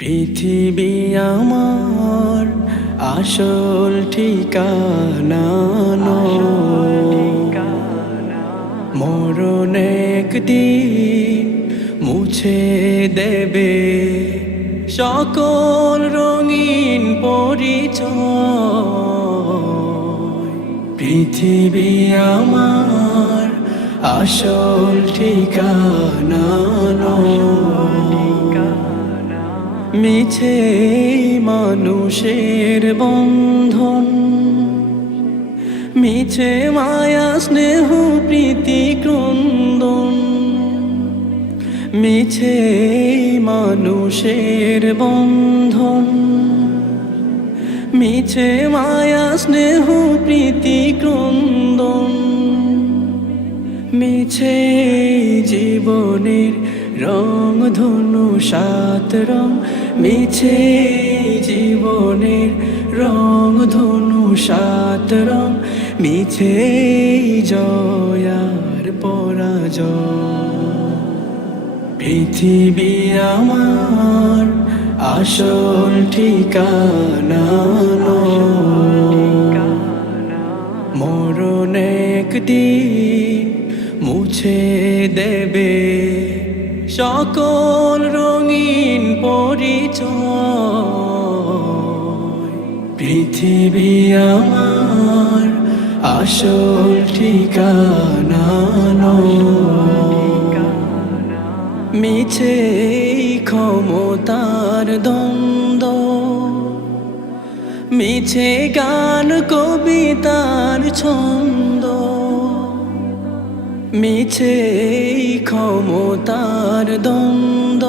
পৃথিবী আমার আসল ঠিকানা নয়। মরণ একদিন মুছে দেবে সকল রঙিন পরিচয়। পৃথিবী আমার আসল ঠিকানা নয়। মিছে মানুষের বন্ধন, মিছে মায়া স্নেহ প্রীতি ক্রন্দন। মিছে মানুষের বন্ধন, মিছে মায়া স্নেহ প্রীতি ক্রন্দন। মিছে জীবনের রং ধনু সাত রং, মিছে জীবনের রং ধনু সাত রং। মিছে জয়ার পরাজয়। পৃথিবী আমার আসল ঠিকানা নয়। মরণ একদিন মুছে দেবে সকল রঙিন পরিচয়। পৃথিবী আমার আসল ঠিকানা নয়। মিছে ক্ষমতার দ্বন্দ্ব, মিছে গান কবিতার ছন্দ। মিছে ক্ষমতার দ্বন্দ্ব,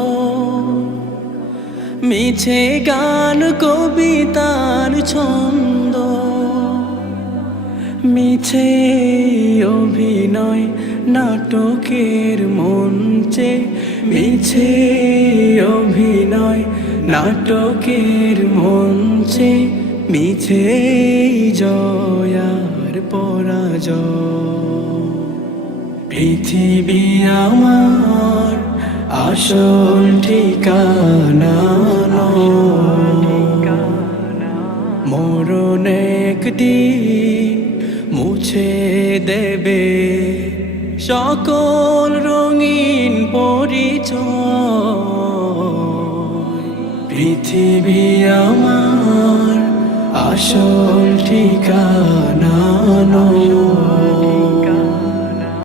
মিছে গান কবিতার ছন্দ। মিছে অভিনয় নাটকের মঞ্চে, মিছে অভিনয় নাটকের মঞ্চে। মিছে জয়ার পরাজয়। পৃথিবী আমার আসল ঠিকানা নয়। মরণ একদিন মুছে দেবে সকল রঙিন পরিচয়। পৃথিবী আমার আসল ঠিকানা নয়।